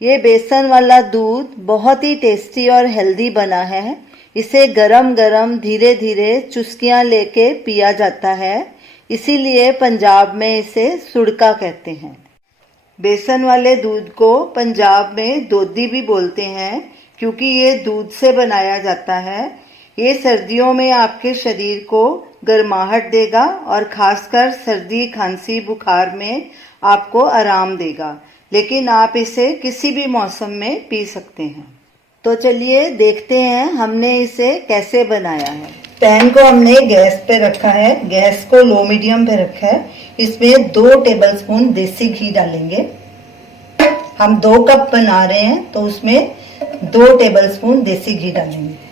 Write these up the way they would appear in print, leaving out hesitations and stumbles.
ये बेसन वाला दूध बहुत ही टेस्टी और हेल्दी बना है। इसे गरम गरम धीरे धीरे चुस्कियां लेके पिया जाता है, इसीलिए पंजाब में इसे सुड़का कहते हैं। बेसन वाले दूध को पंजाब में दोधी भी बोलते हैं, क्योंकि ये दूध से बनाया जाता है। ये सर्दियों में आपके शरीर को गर्माहट देगा और खासकर सर्दी खांसी बुखार में आपको आराम देगा, लेकिन आप इसे किसी भी मौसम में पी सकते हैं। तो चलिए देखते हैं हमने इसे कैसे बनाया है। पैन को हमने गैस पे रखा है, गैस को लो मीडियम पे रखा है। इसमें 2 टेबलस्पून देसी घी डालेंगे। हम 2 कप बना रहे हैं तो उसमें 2 टेबलस्पून देसी घी डालेंगे।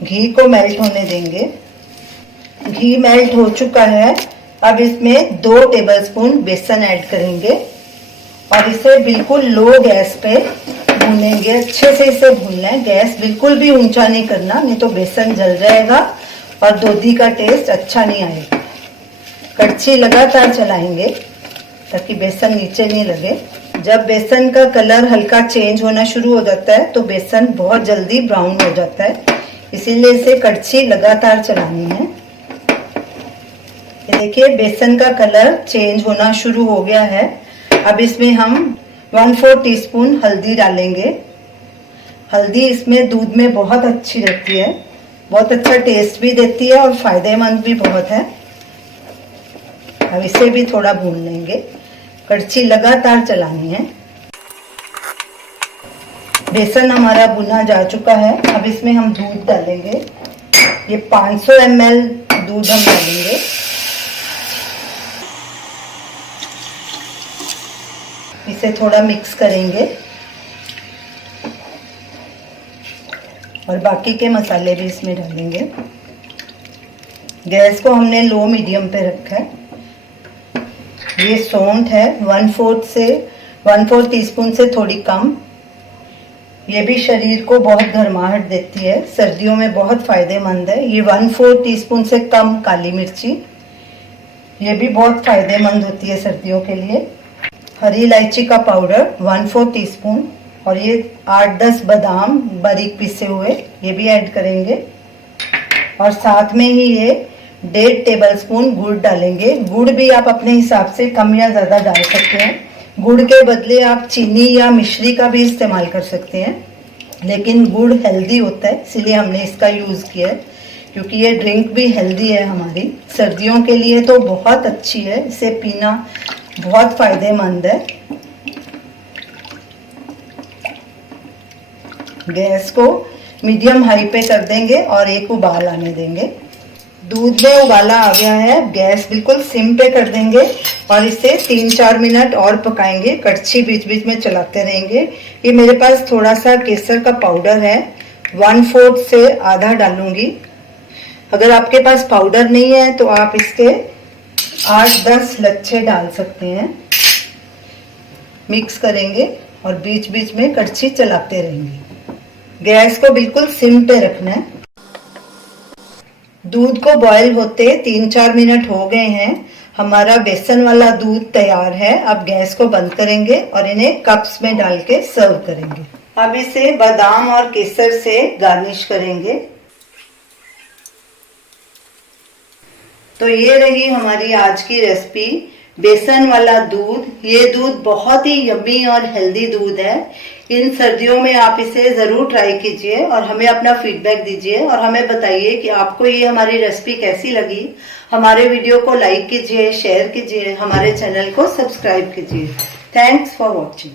घी को मेल्ट होने देंगे। घी मेल्ट हो चुका है। अब इसमें 2 टेबलस्पून बेसन ऐड करेंगे और इसे बिल्कुल लो गैस पे भूनेंगे। अच्छे से इसे भूनना है, गैस बिल्कुल भी ऊंचा नहीं करना, नहीं तो बेसन जल जाएगा और दूधी का टेस्ट अच्छा नहीं आएगा। कड़छी लगातार चलाएंगे ताकि बेसन नीचे नहीं लगे। जब बेसन का कलर हल्का चेंज होना शुरू हो जाता है तो बेसन बहुत जल्दी ब्राउन हो जाता है, इसीलिए इसे कड़छी लगातार चलानी है। ये देखिए बेसन का कलर चेंज होना शुरू हो गया है। अब इसमें हम 1/4 टीस्पून हल्दी डालेंगे। हल्दी इसमें दूध में बहुत अच्छी रहती है, बहुत अच्छा टेस्ट भी देती है और फायदेमंद भी बहुत है। अब इसे भी थोड़ा भून लेंगे, कड़छी लगातार चलानी है। बेसन हमारा भुना जा चुका है। अब इसमें हम दूध डालेंगे। ये 500 ml दूध हम डालेंगे। इसे थोड़ा मिक्स करेंगे और बाकी के मसाले भी इसमें डालेंगे। गैस को हमने लो मीडियम पे रखा है। ये सौंठ है, 1/4 टीस्पून से थोड़ी कम। ये भी शरीर को बहुत गर्माहट देती है, सर्दियों में बहुत फायदेमंद है। ये 1/4 टीस्पून से कम काली मिर्ची, ये भी बहुत फायदेमंद होती है सर्दियों के लिए। हरी इलायची का पाउडर 1/4 टीस्पून और ये 8-10 बादाम बारीक पिसे हुए, ये भी ऐड करेंगे। और साथ में ही ये 1.5 टेबलस्पून गुड़ डालेंगे। गुड़ भी आप अपने हिसाब से कम या ज़्यादा डाल सकते हैं। गुड़ के बदले आप चीनी या मिश्री का भी इस्तेमाल कर सकते हैं, लेकिन गुड़ हेल्दी होता है इसीलिए हमने इसका यूज़ किया है, क्योंकि ये ड्रिंक भी हेल्दी है हमारी। सर्दियों के लिए तो बहुत अच्छी है, इसे पीना बहुत फायदेमंद है। गैस को मीडियम हाई पे कर देंगे और एक उबाल आने देंगे। दूध में उबाला आ गया है, गैस बिल्कुल सिम पे कर देंगे और इसे 3-4 मिनट और पकाएंगे। कड़छी बीच बीच में चलाते रहेंगे। ये मेरे पास थोड़ा सा केसर का पाउडर है, 1/4 से आधा डालूंगी। अगर आपके पास पाउडर नहीं है तो आप इसके 8-10 लच्छे डाल सकते हैं। मिक्स करेंगे और बीच बीच में कड़छी चलाते रहेंगे। गैस को बिल्कुल सिम पे रखना है। दूध को बॉईल होते 3-4 मिनट हो गए हैं। हमारा बेसन वाला दूध तैयार है। अब गैस को बंद करेंगे और इन्हें कप्स में डाल के सर्व करेंगे। अब इसे बादाम और केसर से गार्निश करेंगे। तो ये रही हमारी आज की रेसिपी, बेसन वाला दूध। ये दूध बहुत ही यम्मी और हेल्दी दूध है। इन सर्दियों में आप इसे ज़रूर ट्राई कीजिए और हमें अपना फीडबैक दीजिए और हमें बताइए कि आपको ये हमारी रेसिपी कैसी लगी। हमारे वीडियो को लाइक कीजिए, शेयर कीजिए, हमारे चैनल को सब्सक्राइब कीजिए। Thanks for watching.